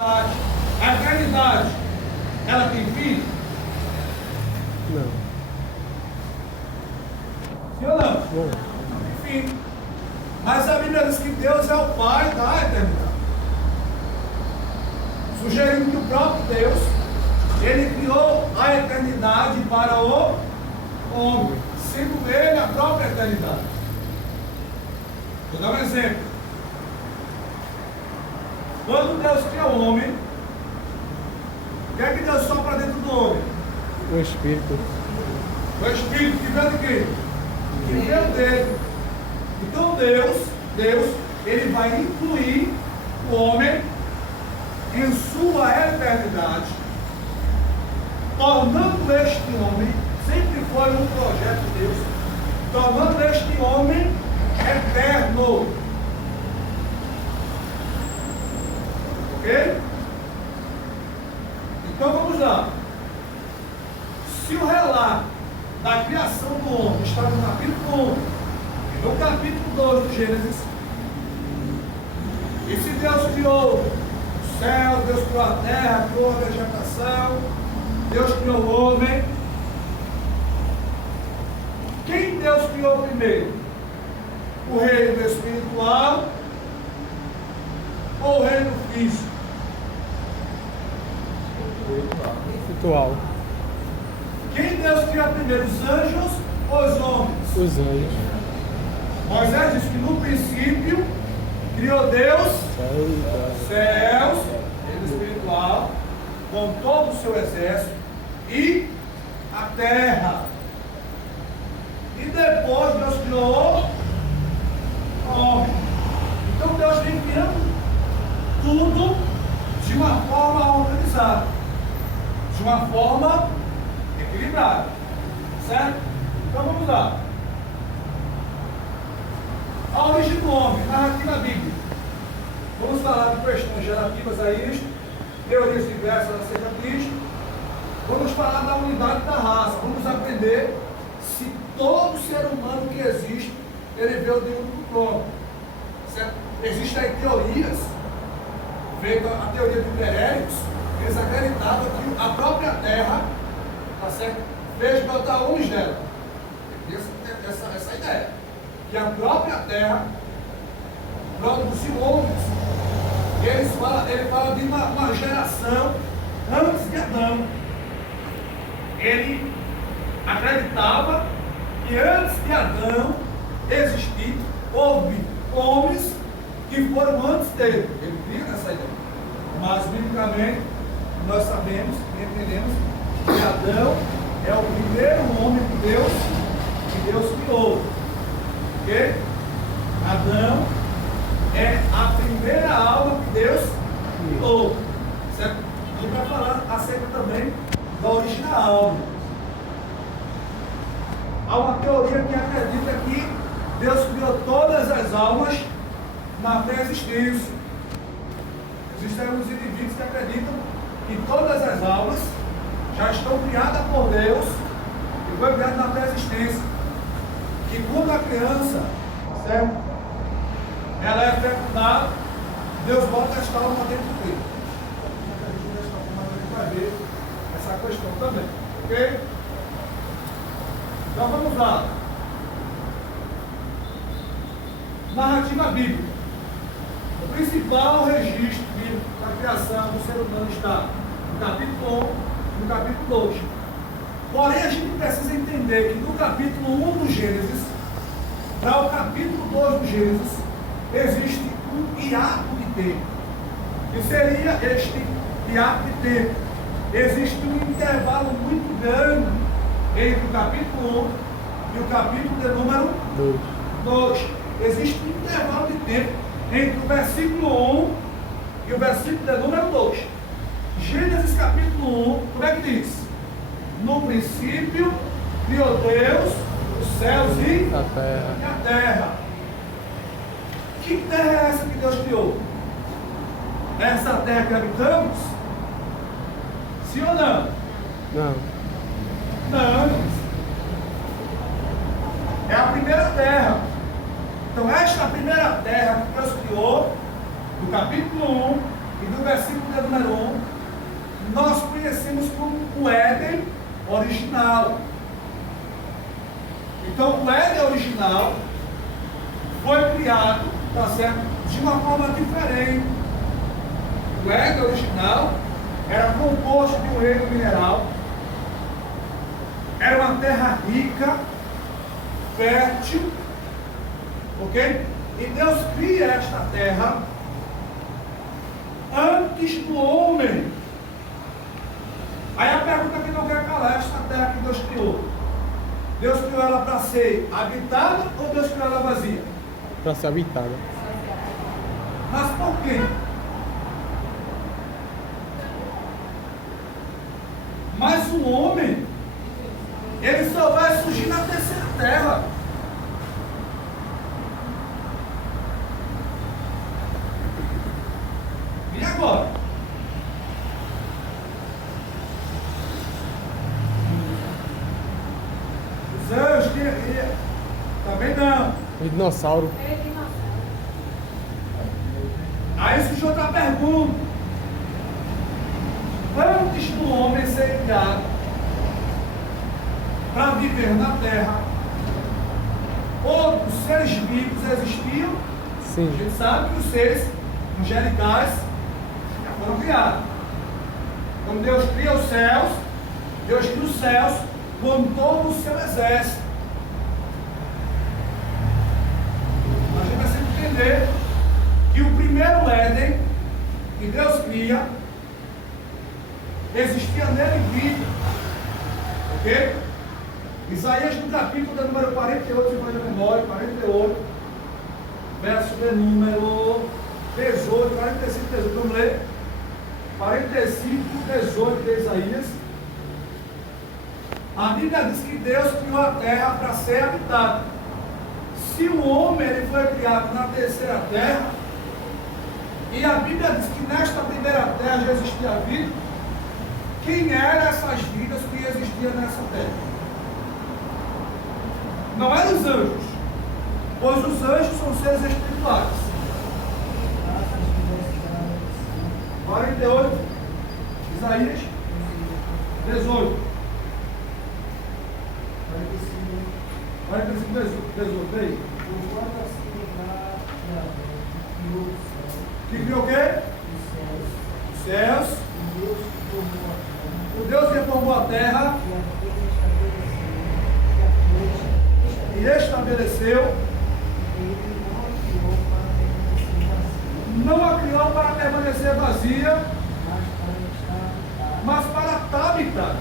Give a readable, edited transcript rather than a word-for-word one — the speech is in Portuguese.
A eternidade, ela tem fim? Não. Sim ou não? Não. Enfim. Mas a Bíblia diz que Deus é o Pai da eternidade. Sugerindo que o próprio Deus, Ele criou a eternidade para o homem, sendo Ele a própria eternidade. Vou dar um exemplo. Quando Deus cria o homem, o que é que Deus sopra dentro do homem? O Espírito. O Espírito que veio de quê? Que veio dele. Então Deus, Ele vai incluir o homem em sua eternidade, tornando este homem, sempre foi um projeto de Deus, tornando este homem eterno. Ok? Então vamos lá. Se o relato da criação do homem está no capítulo 1 e no capítulo 2 do Gênesis, e se Deus criou o céu, Deus criou a terra, criou a vegetação, Deus criou o homem, quem Deus criou primeiro? O reino espiritual ou o reino físico? Espiritual. Quem Deus criou primeiro, os anjos ou os homens? Os anjos. Moisés diz que no princípio criou Deus céus, reino espiritual, com todo o seu exército, e a terra. E depois Deus criou o homem. Então Deus vem criando tudo de uma forma organizada, de uma forma equilibrada, certo? Então vamos lá. A origem do homem, narrativa bíblica. Vamos falar de questões relativas a isto, teorias diversas acerca disto. Vamos falar da unidade da raça. Vamos aprender se todo ser humano que existe, ele veio de um tronco. Certo? Existem aí teorias, veio a teoria de Hiperéricos, eles acreditavam que a própria Terra, tá certo, fez protagonistas dela. Essa ideia. Que a própria Terra produziu homens. Ele fala de uma geração antes de Adão. Ele acreditava que antes de Adão existir, houve homens que foram antes dele. Ele cria essa ideia. Mas, biblicamente, nós sabemos e entendemos que Adão é o primeiro homem que Deus criou. Ok? Adão é a primeira alma que Deus criou. Certo? A gente vai falar acerca também da origem da alma. Há uma teoria que acredita que Deus criou todas as almas na pré-existência. Existem alguns indivíduos que acreditam que todas as almas já estão criadas por Deus e foi criada na pré-existência. Que quando a criança, certo? Ela é fecundada, Deus bota esta alma dentro dele. A gente vai ver essa questão também, ok? Então vamos lá. Narrativa bíblica. O principal registro bíblico da criação do ser humano está no capítulo 1 e no capítulo 2. Porém, a gente precisa entender que no capítulo 1 do Gênesis, para o capítulo 2 do Gênesis, existe um hiato de tempo. Que seria este hiato de tempo? Existe um intervalo muito grande entre o capítulo 1 e o capítulo de número 2. Existe um intervalo de tempo entre o versículo 1 e o versículo de número 2. Gênesis capítulo 1, como é que diz? No princípio criou Deus os céus e a terra. Que terra é essa que Deus criou? Essa terra que habitamos? Sim ou não? Não. Não. É a primeira terra. Então esta primeira terra que Deus criou, do capítulo 1 e do versículo de número 1, nós conhecemos como o Éden original. Então, o Éden original foi criado, tá certo, de uma forma diferente. O Éden original era composto de um reino mineral, era uma terra rica, fértil, ok? E Deus cria esta terra antes do homem. Aí a pergunta que não quer calar é esta terra que Deus criou. Deus criou ela para ser habitada ou Deus criou ela vazia? Para ser habitada. Mas por quê? Mas o homem, ele só vai surgir na terceira terra. E agora? Os anjos, também não. E dinossauro. Aí surge outra pergunta. Antes do homem ser criado para viver na terra, outros seres vivos existiam? Sim. A gente sabe que os seres angelicais já foram criados. Quando Deus cria os céus, Deus cria os céus com todo o seu exército. A gente vai sempre entender que o primeiro Éden que Deus cria, existia nele vida. Ok? Isaías no capítulo de número 48, se faz a memória, 48, verso de número 18, 45, 18, vamos ler. 45, 18 de Isaías. A Bíblia diz que Deus criou a terra para ser habitada. Se o homem ele foi criado na terceira terra, e a Bíblia diz que nesta primeira terra já existia vida, quem eram essas vidas que existiam nessa terra? Não eram os anjos, pois os anjos são seres espirituais. 48, Isaías 18. 45, 18, aí. Que criou o quê? Os céus. O Deus que formou a terra e estabeleceu, não a criou para permanecer vazia, mas para estar habitada.